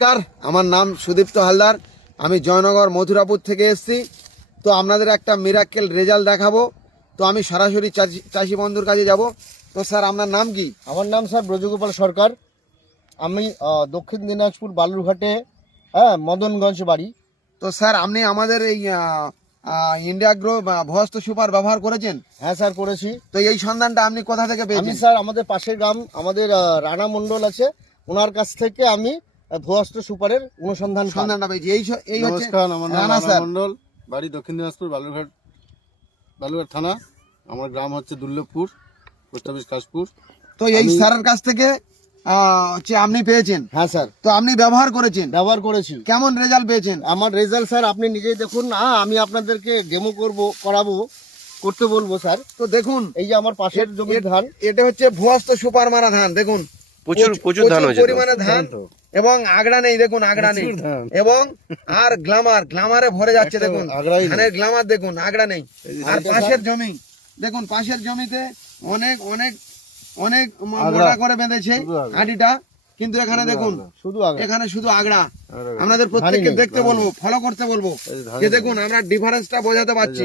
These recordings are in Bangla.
নমস্কার, আমার নাম সুদীপ্ত হালদার। আমি জয়নগর মথুরাপুর থেকে এসেছি। তো আপনাদের একটা মিরাক্কেল রেজাল্ট দেখাবো। তো আমি সরাসরি চাষি বন্ধুর কাছে যাব। তো স্যার, আপনার নাম কি? আমার নাম স্যার ব্রজগোপাল সরকার। আমি দক্ষিণ দিনাজপুর বালুরঘাটে, হ্যাঁ, মদনগঞ্জ বাড়ি। তো স্যার, আপনি আমাদের এই ইন্ডিয়াগ্রো ভস্ত সুপার ব্যবহার করেছেন? হ্যাঁ স্যার, করেছি। তো এই সন্ধানটা আপনি কোথা থেকে আমি পেয়েছেন? স্যার আমাদের পাশের গ্রাম, আমাদের রানা মণ্ডল আছে, ওনার কাছ থেকে আমি ভুয়াস্ত্র সুপারের সন্ধানটা পেয়েছি। এই হচ্ছে নমস্কার, আমার নাম রানা রানা স্যার। মণ্ডল, বাড়ি দক্ষিণ দিনাজপুর বালুরঘাট থানা। আমার গ্রাম হচ্ছে দুর্লভপুর, পোস্ট অফিস কাশপুর। তো এই স্যারের কাছ থেকে হচ্ছে আপনি পেয়েছেন? হ্যাঁ স্যার, তো আপনি ব্যবহার করেছেন? ব্যবহার করেছি। কেমন রেজাল্ট পেয়েছেন? আমার রেজাল্ট স্যার আপনি নিজেই দেখুন না, আমি আপনাদেরকে ডেমো করতে বলবো স্যার। তো দেখুন, এই যে আমার পাশের জমির ধান, এটা হচ্ছে ভুয়াস্ত সুপার মারা ধান। দেখুন, প্রচুর ধান হয়েছে পরিমাণে ধান, এবং আগড়া নেই। দেখুন, আগড়া নেই, এবং আর গ্লামারে ভরে যাচ্ছে। দেখুন ধানের গ্লামার, দেখুন আগড়া নেই। আর পাশের জমি দেখুন, পাশের জমিতে অনেক অনেক অনেক মোটা করে বেঁধেছে আটিটা, কিন্তু এখানে দেখুন এখানে শুধু আগড়া। আপনাদের প্রত্যেককে দেখতে বলবো, ফলো করতে বলবো, যে দেখুন আমরা ডিফারেন্সটা বোঝাতে পারছি।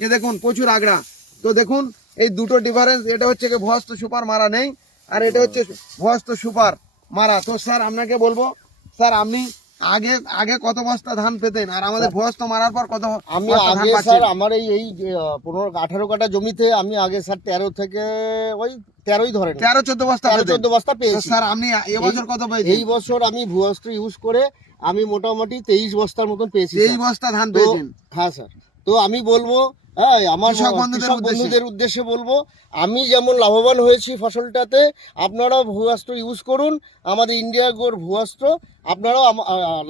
যে দেখুন প্রচুর আগড়া। তো দেখুন এই দুটো ডিফারেন্স, এটা হচ্ছে কি ভুয়াস্ত সুপার মারা নেই, আর এটা হচ্ছে ভুয়াস্ত সুপার মারা। তো স্যার আপনাকে বলবো, স্যার আপনি আগে আগে কত বস্তা ধান পেতেন, আর আমাদের ভুয়াস্ত মারার পর কত আমি বস্তা ধান আগে পাচ্ছেন? স্যার আমার এই 15-18 কাঠা জমিতে আমি আগে স্যার 13 থেকে ওই 13ই ধরেন 13-14 বস্তা পেতেন। 14 বস্তা তো পেয়েছি। স্যার আপনি এবছর কত পেয়েছেন? এই বছর আমি ভুয়াস্ত্র ইউজ করে আমি মোটামুটি 23 বস্তার মতন পেয়েছি। এই স্যার। বস্তা ধান তো পেয়েছেন? হ্যাঁ স্যার, তো আমি বলবো, হ্যাঁ, আমার কৃষক বন্ধুদের কৃষক বন্ধুদের উদ্দেশ্যে বলবো, আমি যেমন লাভবান হয়েছি ফসলটাতে, আপনারাও ভুয়াস্ত্র ইউজ করুন, আমাদের ইন্ডিয়া গোর ভুয়াস্ত্র, আপনারাও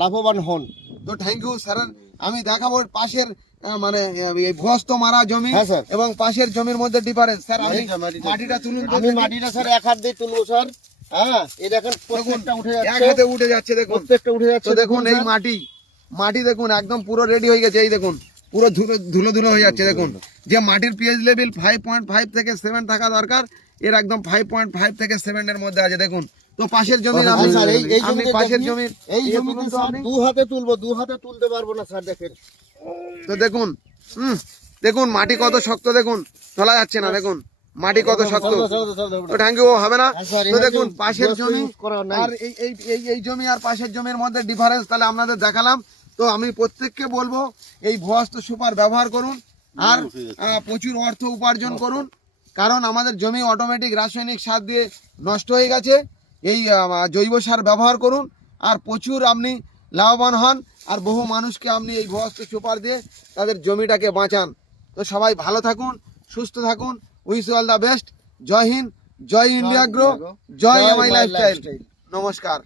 লাভবান হন। তো থ্যাংক ইউ স্যার। আমি দেখাবো পাশের মানে এই ভুয়াস্ত মারা জমি হ্যাঁ স্যার, এবং পাশের জমির মধ্যে ডিফারেন্স। স্যার আপনি মাটিটা তুলুন। আমি মাটিটা স্যার এক হাত দিয়ে তুলবো স্যার। হ্যাঁ, এই দেখেন প্রত্যেকটা উঠে এক যাচ্ছে, হাতে উঠে যাচ্ছে, দেখুন প্রত্যেকটা উঠে যাচ্ছে। তো দেখুন এই মাটি দেখুন একদম পুরো রেডি হয়ে গেছে। এই দেখুন পুরো ধুলো ধুলো হয়ে যাচ্ছে। দেখুন যে মাটির পিএইচ লেভেল 5.5 থেকে 7 থাকা দরকার, এর একদম 5.5 থেকে 7 এর মধ্যে আছে। দেখুন তো পাশের জমির হ্যাঁ স্যার, এই আপনি জমিতে পাশের দেখি, জমির এই জমিতে তো স্যার আপনি। দু হাতে তুলবো, দু হাতে তুলতে পারবো না স্যার, দেখেন। তো দেখুন, দেখুন মাটি কত শক্ত, দেখুন তোলা যাচ্ছে না। দেখুন মাটি কত শক্ত। তো থ্যাংক ইউ, হবে না। তো দেখুন পাশের জমি আর এই জমি আর পাশের জমির মধ্যে ডিফারেন্স তাহলে আপনাদের দেখালাম। তো আমি প্রত্যেককে বলবো এই ভুয়াস্ত সুপার ব্যবহার করুন, আর প্রচুর অর্থ উপার্জন করুন, কারণ আমাদের জমি অটোমেটিক রাসায়নিক সার দিয়ে নষ্ট হয়ে গেছে। এই জৈব সার ব্যবহার করুন, আর প্রচুর আপনি লাভবান হন, আর বহু মানুষকে আপনি এই ভুয়াস্ত সুপার দিয়ে তাদের জমিটাকে বাঁচান। তো সবাই ভালো থাকুন, সুস্থ থাকুন। Wish all the best. জয় হিন্দ, জয় ইন্ডিয়া গ্রো, জয় এমআই লাইফস্টাইল। নমস্কার।